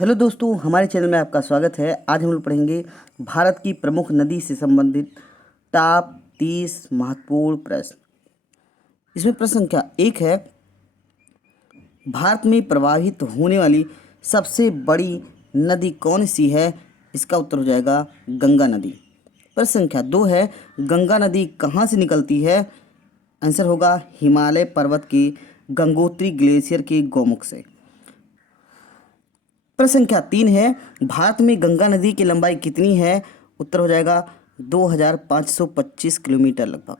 Hello दोस्तों, हमारे channel में आपका स्वागत है। आज हम लोग पढ़ेंगे भारत की प्रमुख नदी से संबंधित टॉप 30 महत्वपूर्ण प्रश्न। इसमें प्रश्न संख्या 1 है, भारत में प्रवाहित होने वाली सबसे बड़ी नदी कौन सी है? इसका उत्तर हो जाएगा गंगा नदी। प्रश्न संख्या 2 है, गंगा नदी कहाँ से निकलती है? आंसर होगा हिमालय पर्वत की गंगोत्री ग्लेशियर के गौमुख से। प्रश्न संख्या 3 है, भारत में गंगा नदी की लंबाई कितनी है? उत्तर हो जाएगा 2525 किलोमीटर लगभग।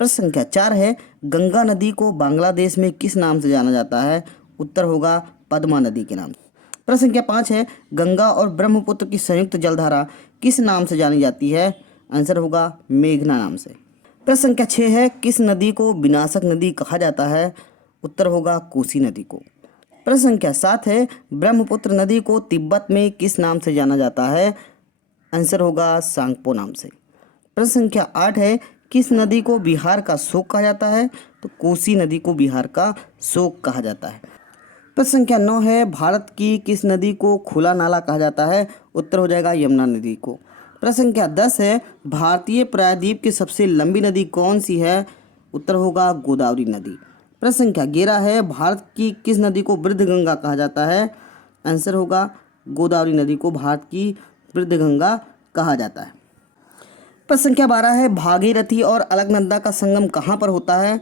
प्रश्न संख्या 4 है, गंगा नदी को बांग्लादेश में किस नाम से जाना जाता है? उत्तर होगा पद्मा नदी के नाम से। प्रश्न संख्या 5 है, गंगा और ब्रह्मपुत्र की संयुक्त जलधारा किस नाम से जानी जाती है? आंसर होगा मेघना नाम से। प्रश्न संख्या 6 है, किस नदी को विनाशक नदी कहा जाता है? उत्तर होगा कोसी नदी को। प्रश्न संख्या 7 है, ब्रह्मपुत्र नदी को तिब्बत में किस नाम से जाना जाता है? आंसर होगा सांगपो नाम से। प्रश्न संख्या 8 है, किस नदी को बिहार का शोक कहा जाता है? तो कोसी नदी को बिहार का शोक कहा जाता है। प्रश्न संख्या 9 है, भारत की किस नदी को खुला नाला कहा जाता है? उत्तर हो जाएगा यमुना नदी को। प्रश्न संख्या 10 है, भारतीय प्रायद्वीप की सबसे लंबी नदी कौन सी है? उत्तर होगा गोदावरी नदी। प्रश्न संख्या 11 है, भारत की किस नदी को वृद्ध गंगा कहा जाता है? आंसर होगा गोदावरी नदी को भारत की वृद्ध गंगा कहा जाता है। प्रश्न संख्या 12 है, भागीरथी और अलकनंदा का संगम कहाँ पर होता है?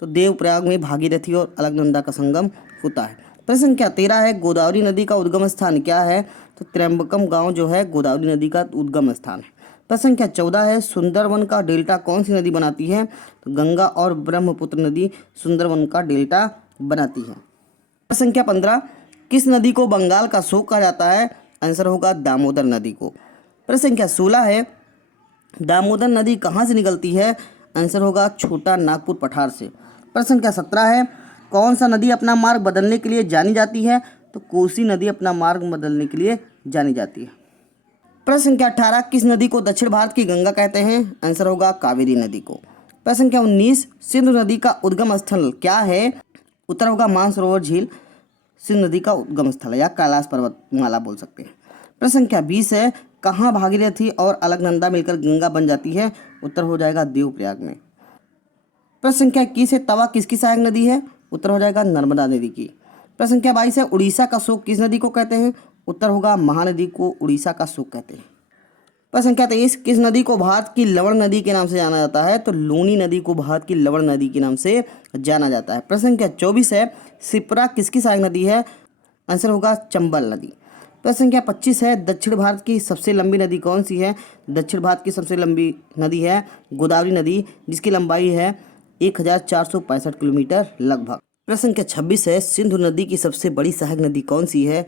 तो देवप्रयाग में भागीरथी और अलकनंदा का संगम होता है। प्रश्न संख्या 13 है, गोदावरी नदी का उद्गम स्थान क्या है? तो त्र्यंबकम गांव जो है गोदावरी नदी का उद्गम स्थान है। प्रश्न संख्या 14 है, सुंदरवन का डेल्टा कौन सी नदी बनाती है? तो गंगा और ब्रह्मपुत्र नदी सुंदरवन का डेल्टा बनाती है। प्रश्न संख्या 15, किस नदी को बंगाल का शोक कहा जाता है? आंसर होगा दामोदर नदी को। प्रश्न संख्या 16 है, दामोदर नदी कहाँ से निकलती है? आंसर होगा छोटा नागपुर पठार से। प्रश्न संख्या 17 है, कौन सा नदी अपना मार्ग बदलने के लिए जानी जाती है? तो कोसी नदी अपना मार्ग बदलने के लिए जानी जाती है। प्रश्न संख्या 18, किस नदी को दक्षिण भारत की गंगा कहते हैं? आंसर होगा कावेरी नदी को। प्रश्न संख्या 19, सिंधु नदी का उद्गम स्थल क्या है? उत्तर होगा मानसरोवर झील सिंधु नदी का उद्गम स्थल है, या कैलाश पर्वतमाला बोल सकते हैं। प्रश्न संख्या 20 है, कहाँ भागीरथी और अलकनंदा मिलकर गंगा बन जाती है? उत्तर हो जाएगा देवप्रयाग में। प्रश्न संख्या 21 है, तवा किसकी सहायक नदी है? उत्तर हो जाएगा नर्मदा नदी की। प्रश्न संख्या 22 है, उड़ीसा का शोक किस नदी को कहते हैं? उत्तर होगा महानदी को उड़ीसा का शोक कहते हैं। प्रश्न संख्या 23, किस नदी को भारत की लवण नदी के नाम से जाना जाता है? तो लूनी नदी को भारत की लवण नदी के नाम से जाना जाता है। प्रश्न संख्या 24 है, शिप्रा किसकी सहायक नदी है? आंसर होगा चंबल नदी। प्रश्न संख्या 25 है, दक्षिण भारत की सबसे लंबी नदी कौन सी है? दक्षिण भारत की सबसे लंबी नदी है गोदावरी नदी, जिसकी लंबाई है 1465 किलोमीटर लगभग। प्रश्न संख्या 26 है, सिंधु नदी की सबसे बड़ी सहायक नदी कौन सी है?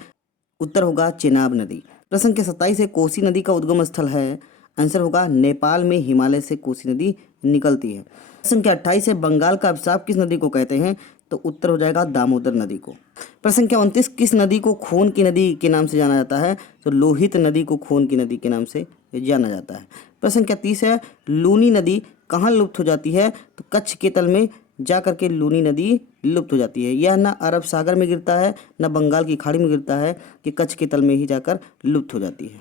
उत्तर होगा चेनाब नदी। प्रश्न संख्या 27 है, कोसी नदी का उद्गम स्थल है? आंसर होगा नेपाल में हिमालय से कोसी नदी निकलती है। प्रश्न संख्या 28 है, बंगाल का अभिशाप किस नदी को कहते हैं? तो उत्तर हो जाएगा दामोदर नदी को। प्रश्न संख्या 29, किस नदी को खून की नदी के नाम से जाना जाता है? तो लोहित नदी को खून की नदी के नाम से जाना जाता है। प्रश्न संख्या 30 है, लूनी नदी कहाँ लुप्त हो जाती है? तो कच्छ के तल में जा करके लूनी नदी लुप्त हो जाती है। यह न अरब सागर में गिरता है, न बंगाल की खाड़ी में गिरता है, कि कच्छ के तल में ही जाकर लुप्त हो जाती है।